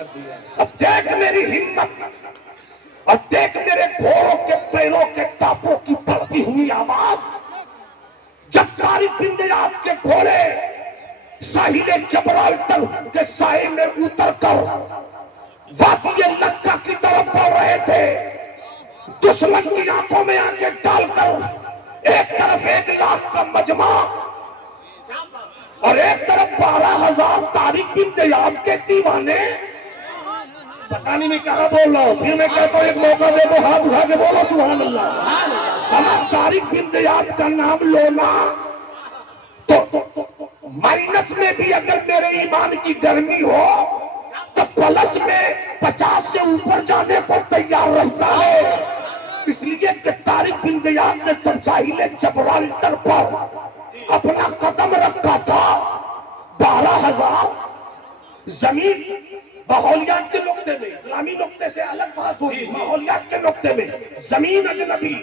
कर दिया। अब देख मेरी हिम्मत और देख मेरे घोड़ों के पैरों के टापों की बढ़ती हुई आवाज। जब तारिक बिन ज़ियाद के घोड़े साहिल जबराल्टर के साए में उतरकर वादी लक्का की तरफ बढ़ रहे थे, दुश्मन की आंखों में आंखें डालकर एक तरफ 1 लाख का मजमा और एक तरफ 12,000 तारिक बिन ज़ियाद के दीवाने। पता नहीं मैं कहां बोल रहा हूं, फिर मैं कहता हूं एक मौका दे दो, हाथ उठा के बोलो सुभान अल्लाह। अगर तारिक बिन ज़ियाद का नाम लो ना तो माइनस में भी अगर मेरे ईमान की गर्मी हो तो प्लस में 50 से ऊपर जाने को तैयार रहता है। इसलिए कि तारिक बिन ज़ियाद ने सब साहिल जबराल्टर पर अपना कदम रखा था। 12,000 जमीन माहौलियात के नुक्ते में, इस्लामी नुक्ते से अलग बात होगी, माहौलियात के नुक्ते में जमीन अजनबी,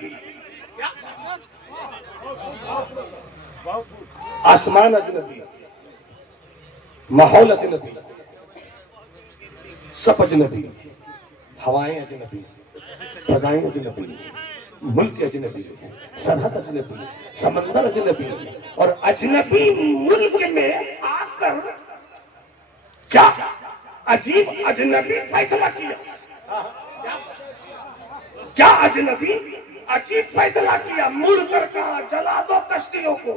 आसमान अजनबी, माहौल अजनबी, सब अजनबी, हवाएं अजनबी, फजाएं अजनबी, मुल्क अजनबी, सरहद अजनबी, समंदर अजनबी। और अजनबी मुल्क में आकर क्या अजीब अजनबी फैसला किया, क्या अजनबी अजीब फैसला किया, मुड़कर कहा जला दो कश्तियों को।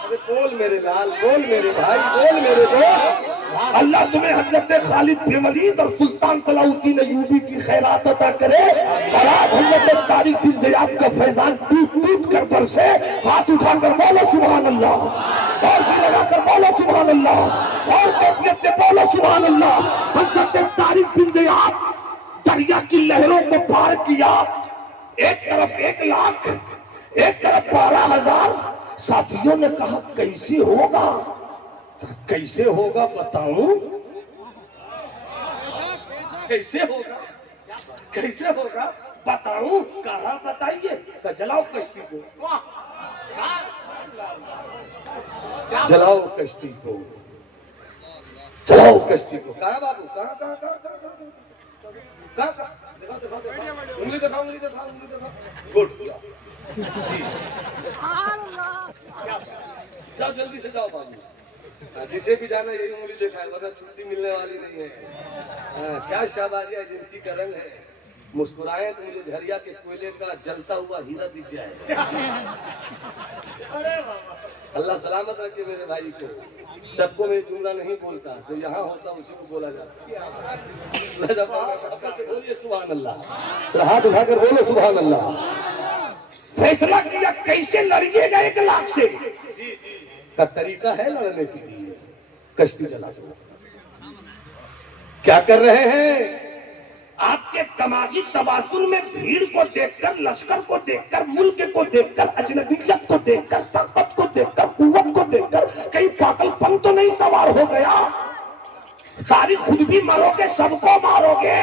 अरे बोल मेरे लाल, बोल मेरे भाई, बोल मेरे दोस्त। अल्लाह तुम्हें हजरत खालिद बिन वलीद और सुल्तान सलाउद्दीन अय्यूबी की खैरात अता करे। और आज हजरत तारिक बिन ज़ियाद का फैजान टूट टूट कर बरसे। हाथ उठाकर बोलो सुभान अल्लाह, और जी लगाकर बोलो सुभान अल्लाह, और कैफियत से बोलो सुभान अल्लाह। हजरत तारिक बिन ज़ियाद दरिया की लहरों को पार किया। एक तरफ 1 लाख, एक तरफ 12,000। साथियों ने कहा कैसे होगा, कैसे होगा बताऊं, कैसे होगा, कैसे होगा बताऊं। कहा बताइए, जलाओ कश्ती को, जलाओ कश्ती को, जलाओ कश्ती को। कहा बाबू, कहा कहा कहा कहा कहा, दिखाओ दिखाओ दिखाओ, उंगली दिखाओ, उंगली दिखाओ, उंगली दिखाओ। गुड जी, जाओ जल्दी से जाओ बाबू, जिसे भी जाना यही उंगली दिखाए, वरना छुट्टी मिलने वाली नहीं है। क्या शाबाजिया एजेंसी का रंग है। मुस्कुराए तो मुझे झरिया के कोयले का जलता हुआ हीरा दिख जाए। अल्लाह सलामत रखे मेरे भाई को। सबको मैं जुमला नहीं बोलता, जो यहाँ होता उसी को बोला जाता। बोलिए सुभान अल्लाह, हाथ उठाकर बोलो सुभान अल्लाह। फैसला किया कैसे लड़िएगा 1 लाख से, का तरीका है लड़ने के लिए, कश्ती जला दो। क्या कर रहे हैं? आपके दिमागी तवासुल में भीड़ को देखकर, लश्कर को देखकर, मुल्क को देखकर, अजनबियत को देखकर, ताकत को देखकर, कुव्वत को देखकर कहीं पागलपन तो नहीं सवार हो गया? तारिक खुद भी मरोगे, सबको मारोगे।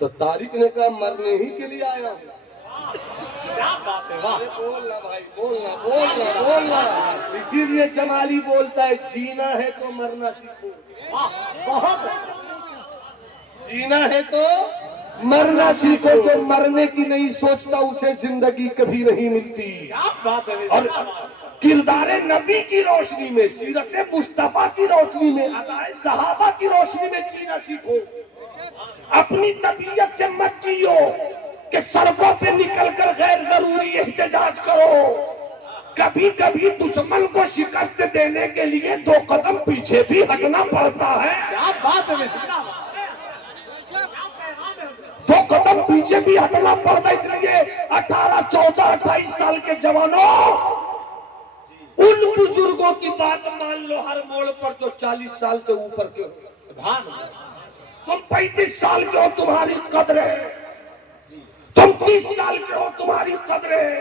तो तारिक ने कहा मरने ही के लिए आया हूं। क्या बात है, वाह। बोलना भाई, बोलना बोलना बोलना। इसीलिए जमाली बोलता है जीना है तो मरना सीखो। वाह, बहुत जीना है तो मरना सीखो। जो मरने की नहीं सोचता उसे जिंदगी कभी नहीं मिलती। क्या बात है। और किरदारे नबी की रोशनी में, सीरत मुस्तफा की रोशनी में, अदाए सहाबा की रोशनी में जीना सीखो। अपनी तबीयत से मत जियो कि सड़कों पे निकलकर गैर जरूरी एहतजाज करो। कभी कभी दुश्मन को शिकस्त देने के लिए 2 कदम पीछे भी हटना पड़ता है। क्या बात है, 2 कदम पीछे भी हटना पड़ता है। इसलिए 18, 14, 28 साल के जवानों, उन बुजुर्गों की बात मान लो हर मोड़ पर जो 40 साल से ऊपर के हो। सुभान तुम 35 साल के हो, तुम्हारी कदर है। तुम 30 साल के हो, तुम्हारी कदर है।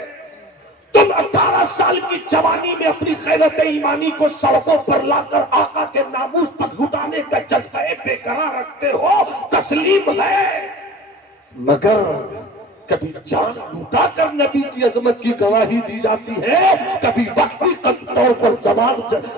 तुम 18 साल की जवानी में अपनी गैरत ईमानी को सड़कों पर लाकर आका के नामूस पर लुटाने का जज्बा बेकरार रखते हो, तस्लीम है। मगर कभी जान लुटा कर नबी की अजमत की गवाही दी जाती है, कभी वक्ती तौर पर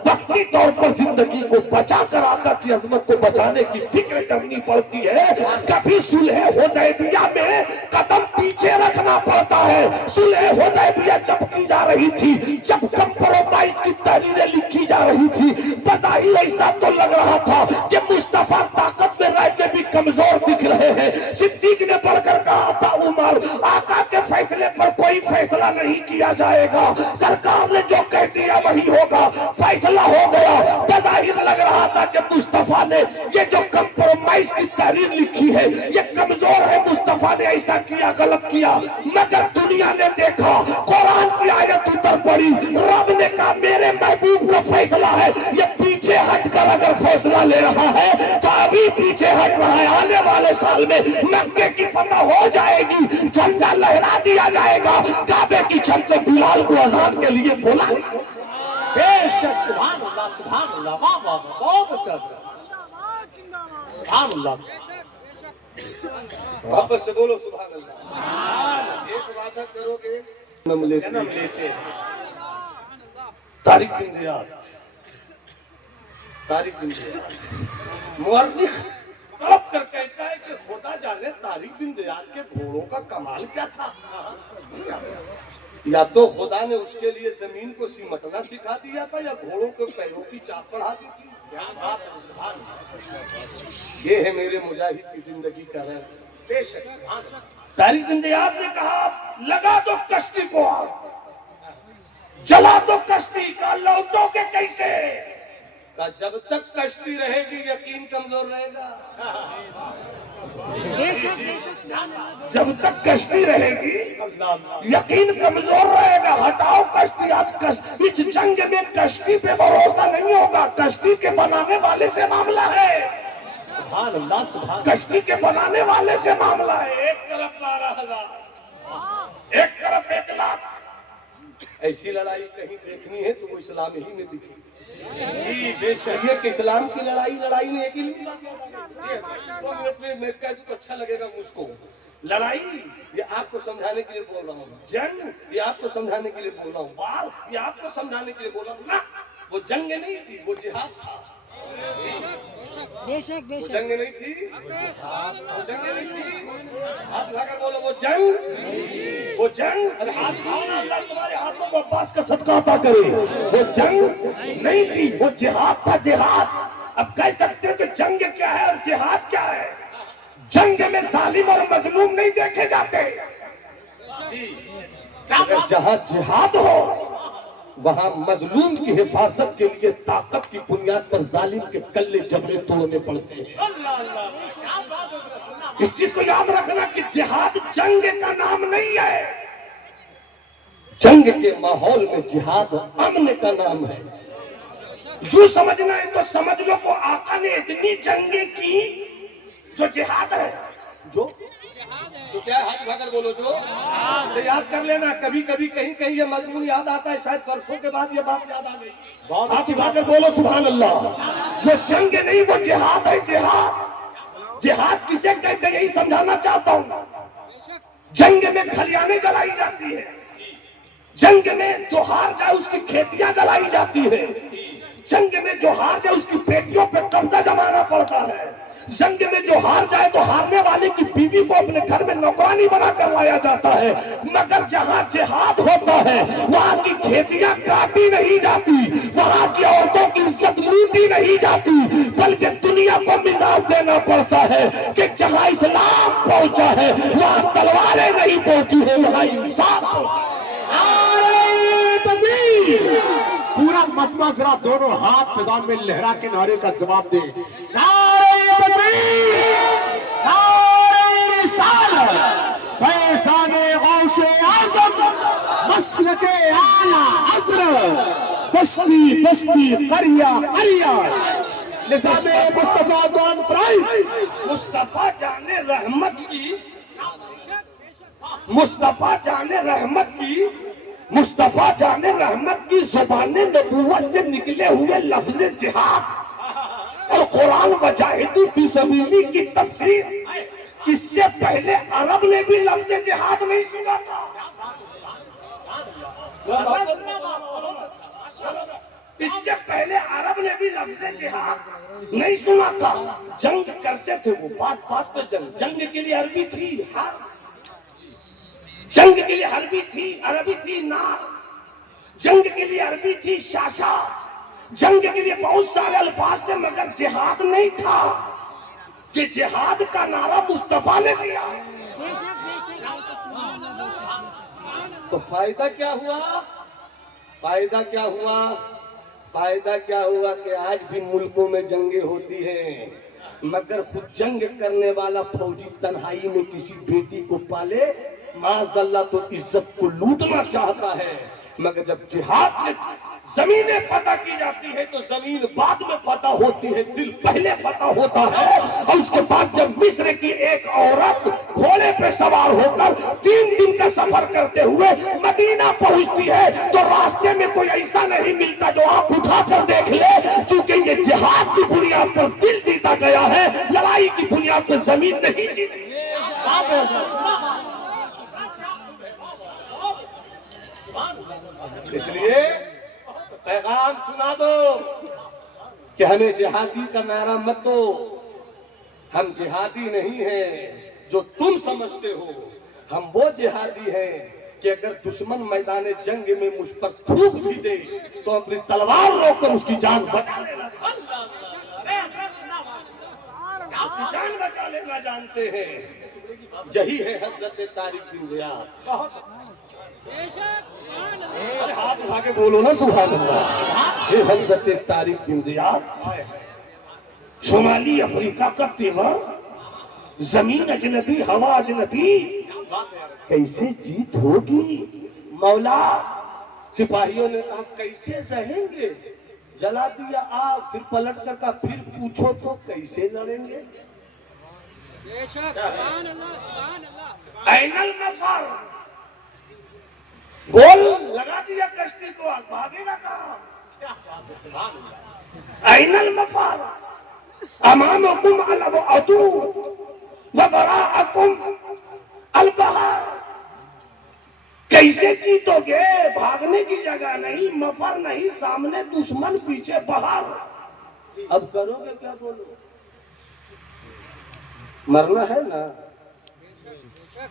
वक्ती तौर पर जिंदगी को बचा कर आका की अजमत को बचाने की फिक्र करनी पड़ती है। कभी सुलह हुदैबिया में कदम पीछे रखना पड़ता है। सुलह हुदैबिया जब की जा रही थी, जब कंप्रोमाइज की तहरीरें लिखी जा रही थी, बज़ाहिर ऐसा तो लग रहा था कि मुस्तफा ताकत में रह के भी कमजोर दिख रहे हैं। सिद्दीक ने बढ़कर कहा था, उमर आका के फैसले पर कोई फैसला नहीं किया जाएगा, सरकार ने जो कह दिया वही होगा। फैसला हो गया। बज़ाहिर लग रहा था कि मुस्तफा ने ये जो कंप्रोमाइज की तहरीर लिखी है ये कमजोर है, मुस्तफा ने ऐसा किया, गलत किया। मगर दुनिया ने देखा, कुरान की आयत उतर पड़ी, रब ने कहा मेरे महबूब का फैसला है, ये पीछे हटकर अगर फैसला ले रहा है तो अभी पीछे हट रहा है। आने वाले साल में मक्के की फतह हो जाएगी, झंडा लहरा दिया जाएगा, काबे की छत से बिलाल को अजान के लिए बोला। बेशक, सुभान अल्लाह, सुभान अल्लाह, वाह वाह, बहुत अच्छा, सुभान अल्लाह। वापस से बोलो सुभान अल्लाह। एक वादा करोगे, जन्म लेते Tariq bin Ziyad, Tariq bin Ziyad मुअर्रिख तड़प कर कहता है कि खुदा जाने तारिक बिन ज़ियाद के घोड़ों का कमाल क्या था। या तो खुदा ने उसके लिए जमीन को सिमटना सिखा दिया था, या घोड़ों के पैरों की चाप पढ़ा दी थी। क्या बात है, सुभान अल्लाह। ये है मेरे मुजाहिद की जिंदगी का रंग। बेशक, सुभान अल्लाह। तारिक बिन ज़ियाद ने कहा, लगा दो कश्ती को आग, जला दो कश्ती का, लौटो के कैसे? का जब तक कश्ती रहेगी यकीन कमजोर रहेगा। जब तक कश्ती रहेगी यकीन कमजोर रहेगा। हटाओ कश्ती। आज इस जंग में कश्ती पे भरोसा नहीं होगा, कश्ती के बनाने वाले से मामला है। सुभान अल्लाह, सुभान। कश्ती के बनाने वाले से मामला है। एक तरफ 12,000, एक तरफ 1 लाख। ऐसी लड़ाई कहीं देखनी है तो वो इस्लाम ही में दिखी। जी बेशक, ये इस्लाम की लड़ाई नहीं है कि मैं कह दूं तो अच्छा लगेगा मुझको। लड़ाई ये आपको समझाने के लिए बोल रहा हूँ, जंग ये आपको समझाने के लिए बोल रहा हूँ, वार ये आपको समझाने के लिए बोल रहा हूँ ना। वो जंग नहीं थी, वो जिहाद था। बेशक, वो जंग नहीं थी, वो जंग नहीं थी। हाथ उठाकर बोलो, वो जंग, वो जंग। अरे हाथ उठाओ ना, अल्लाह तुम्हारे हाथों को अब्बास का सदका अता करे। वो जंग नहीं थी, वो जिहाद था, जिहाद। अब कह सकते हो कि जंग क्या है और जिहाद क्या है। जंग में जालिम और मजलूम नहीं देखे जाते। अगर जहां जिहाद हो वहां मजलूम की हिफाजत के लिए ताकत की बुनियाद पर जालिम के कल्ले जबड़े तोड़ने पड़ते हैं। इस चीज को याद रखना कि जिहाद जंग का नाम नहीं है। जंग के माहौल में जिहाद अमन का नाम है। जो समझना है तो समझ लो को आका ने इतनी जंगे की जो जिहाद है, जो क्या है, हाथ उठाकर बोलो, जो से याद कर लेना। कभी कभी कहीं कहीं ये मजमून याद आता है, शायद परसों के बाद ये बात याद आ गई। बहुत हाथ उठाकर बोलो सुभान अल्लाह। वो जंग नहीं, वो जिहाद है, जिहाद। जिहाद किसे कहते हैं यही समझाना चाहता हूँ। जंग में खलियाने जलाई जाती है, जंग में जो हार जाए उसकी खेतियां जलाई जाती है, जंग में जो हार जाए उसकी बेटियों पे कब्जा जमाना पड़ता है, जंग में जो हार जाए तो हारने वाले की बीवी को अपने घर में नौकरानी बना कर लाया जाता है। मगर जहां जिहाद होता है वहां की खेतियां काटी नहीं जाती, वहां की औरतों की इज्जत लूटी नहीं जाती, बल्कि दुनिया को मिजाज देना पड़ता है कि जहां इस्लाम पहुंचा है वहां तलवारें नहीं पहुंची है, वहां इंसाफ पहुंचा। पूरा मजमा जरा दोनों हाथ फिजा में लहरा के नारे का जवाब दे। नारे तकबीर, नारे रिसालत, फैज़ाने गौसे आज़म, मसलके आला हज़रत, बस्ती बस्ती करिया करिया, निज़ामे मुस्तफा कॉन्फ्रेंस। मुस्तफा जाने रहमत की, मुस्तफा जाने रहमत की, मुस्तफा जाने रहमत की ज़ुबाने नबूवत से निकले हुए लफ्ज़ जिहाद और कुरान वजाहिदू फी सबीली की तफसीर इससे पहले अरब ने भी लफ्ज जिहाद नहीं सुना था। इससे पहले अरब ने भी लफ्ज जिहाद नहीं सुना था। जंग करते थे वो, बात बात पे जंग के लिए अरबी थी, जंग के लिए अरबी थी नार, जंग के लिए अरबी थी शाशा, जंग के लिए बहुत सारे अल्फाज थे, मगर जिहाद नहीं था। ये जिहाद का नारा मुस्तफा ने दिया। तो फायदा क्या हुआ? फायदा क्या हुआ? फायदा क्या हुआ कि आज भी मुल्कों में जंगें होती हैं, मगर खुद जंग करने वाला फौजी तन्हाई में किसी बेटी को पाले, माज़अल्लाह तो इज्जत को लूटना चाहता है। मगर जब जिहाद से जमीनें फतह की जाती है तो जमीन बाद में फतह होती है, दिल पहले फतह होता है। और उसके बाद जब मिस्र की एक औरत घोड़े पे सवार होकर 3 दिन का सफर करते हुए मदीना पहुंचती है तो रास्ते में कोई ऐसा नहीं मिलता जो आंख उठा कर देख ले, चूंकि ये जिहाद की बुनियाद पर दिल जीता गया है, लड़ाई की बुनियाद पर जमीन नहीं जीती। इसलिए पैगाम सुना दो कि हमें जिहादी का नारा मत दो। हम जिहादी नहीं हैं जो तुम समझते हो। हम वो जिहादी हैं कि अगर दुश्मन मैदान जंग में मुझ पर थूक भी दे तो अपनी तलवार रोककर उसकी जान बचा लेना, उसकी जान बचा लेना जानते हैं। यही है हजरत तारिक बिन ज़ियाद। अरे हाथ उठा के बोलो ना सुभान अल्लाह। ये हजरत तारिक बिन ज़ियाद शुमाली अफ्रीका का तेवर, जमीन अजनबी, हवा अजनबी, कैसे जीत होगी? मौला, सिपाहियों ने कहा कैसे रहेंगे? जला दिया आग, फिर पलट कर कहा फिर पूछो तो कैसे लड़ेंगे? ऐनल मफर, गोल लगा दिया कश्ती को, भागेगा कहाँ? ऐनल मफर, अमामकुम अल-अदू व बराअकुम अल-बहर। कैसे जीतोगे? भागने की जगह नहीं, मफर नहीं, सामने दुश्मन, पीछे बहार। अब करोगे क्या? बोलो। मरना है ना?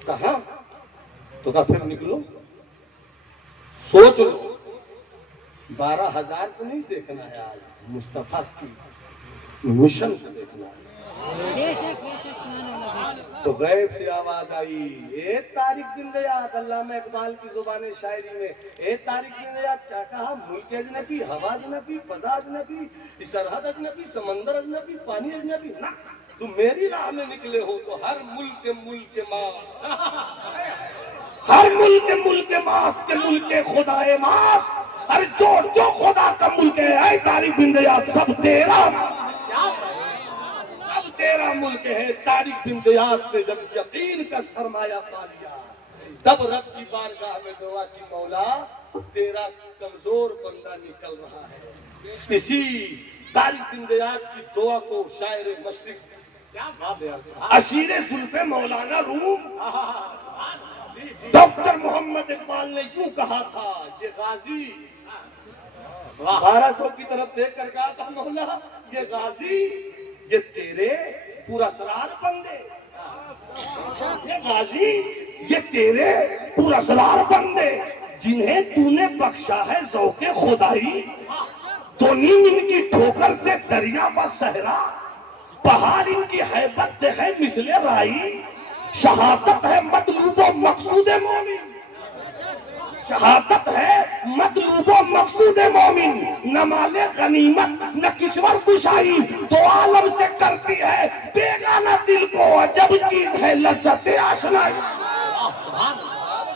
कहा तो का फिर निकलो, सोच लो। 12,000 को नहीं देखना है आज, मुस्तफा की मिशन को देखना है। तो गैब से आवाज आई, ए तारिक बिन ज़ियाद, अल्लामा इकबाल की जुबान शायरी में, ए तारिक बिन ज़ियाद क्या कहा? मुल्क अजनबी, हवा अजनबी, फजा अजनबी, सरहद अजनबी, समंदर अजनबी, पानी अजनबी ना। तुम मेरी राह में निकले हो तो हर मुल्क मास, हर मुल्क मास के मुल्क खुदाए मास। अरे जो खुदा का मुल्क है तारिक बिन ज़ियाद, सब तेरा मुल्क है। तारिक बिन ज़ियाद ने जब यकीन का सरमाया पा लिया, तब रब की बारगाह में दुआ की, मौला तेरा कमजोर बंदा निकल रहा है। इसी तारिक बिन ज़ियाद की दुआ को शायर मशरिक अशीर जुल्फ़े मौलाना रूम डॉक्टर मोहम्मद इकबाल ने यूं कहा था, ये गाजी 1200 की तरफ देख कर कहा था, मौला ये गाजी, ये तेरे पूरा सरार बंदे, ये गाजी, ये तेरे पूरा सरार बंदे, जिन्हें तूने बख्शा है ज़ौक़े खुदाई। तो नीम इनकी ठोकर से दरिया व सहरा, पहाड़ इनकी हैबत से है मिसले राई। शहादत है मतलूबो मकसूदे मोमिन, शहादत है मतलूबो मकसूदे मोमिन, न माले गनीमत न किश्वर कुशाई। दो आलम से करती है बेगाना दिल को, अजब चीज है लज्जते आशनाई।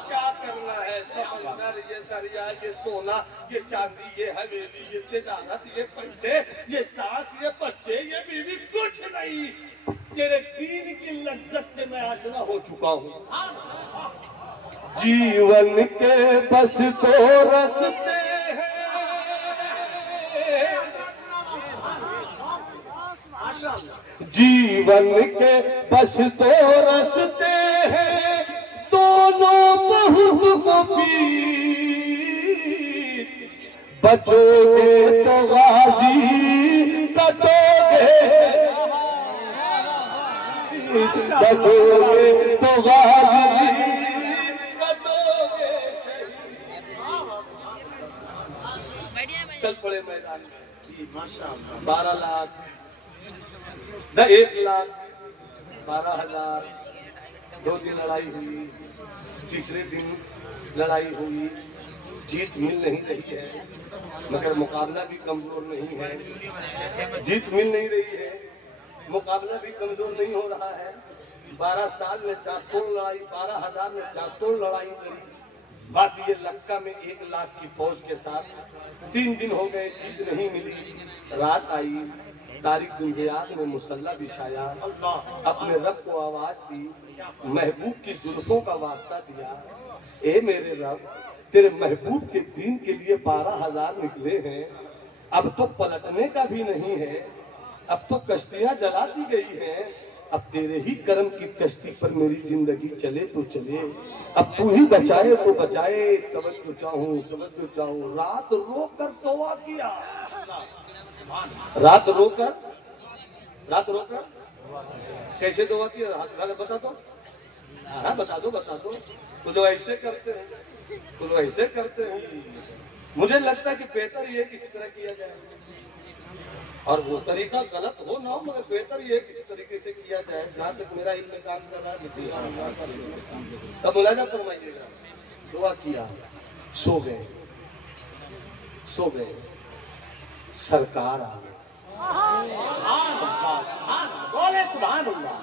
क्या करना है? समंदर, ये दरिया, ये सोना, ये चांदी, ये हवेली, ये तिजारत, ये पैसे, ये सास, ये बच्चे, ये बीवी, कुछ नहीं। तेरे दीन की लज्जत से मैं आशना हो चुका हूँ। जीवन के बस 2 रास्ते हैं, जीवन के बस दो रास्ते हैं, दोनों बहुत मुफीद। बचोगे तो गाजी, कटोगे बचोगे तो गाजी, कटोगे शहीद। चल पड़े मैदान में। 12 लाख, 1 लाख 12,000। 2 दिन लड़ाई हुई, तीसरे दिन लड़ाई हुई, जीत मिल नहीं रही है, मगर मुकाबला भी कमजोर नहीं है। जीत मिल नहीं रही है, मुकाबला भी कमजोर नहीं हो रहा है। 12 साल में 4 तोड़ लड़ाई, 12,000 में 4 तोड़ लड़ाई लड़ी। बात ये लक्का में 1 लाख की फौज के साथ 3 दिन हो गए, जीत नहीं मिली। रात आई, तारिक बिन ज़ियाद ने मुसल्ला बिछाया, अपने रब को आवाज दी, महबूब की जुल्फों का वास्ता दिया। ए मेरे रब, तेरे महबूब के दीन के लिए 12,000 निकले हैं, अब तो पलटने का भी नहीं है। अब तो कश्तियां जला दी गई हैं, अब तेरे ही कर्म की कश्ती पर मेरी जिंदगी चले तो चले। अब तू ही बचाए तो बचाए, तवज्जो चाहूं। रात रोकर तौबा किया, रात रोकर कैसे दुआ किया? बता दो। हाँ बता दो। तो लोग ऐसे करते हैं, मुझे लगता है कि बेहतर ये किसी तरह किया जाए, और वो तरीका गलत हो ना हो, मगर बेहतर ये किसी तरीके से किया जाए। जहाँ तक मेरा इल्म काम कर रहा है, तब मुलाजा फरमाइएगा। दुआ किया, सो गए, सरकार आ गई। बोले सुभान अल्लाह।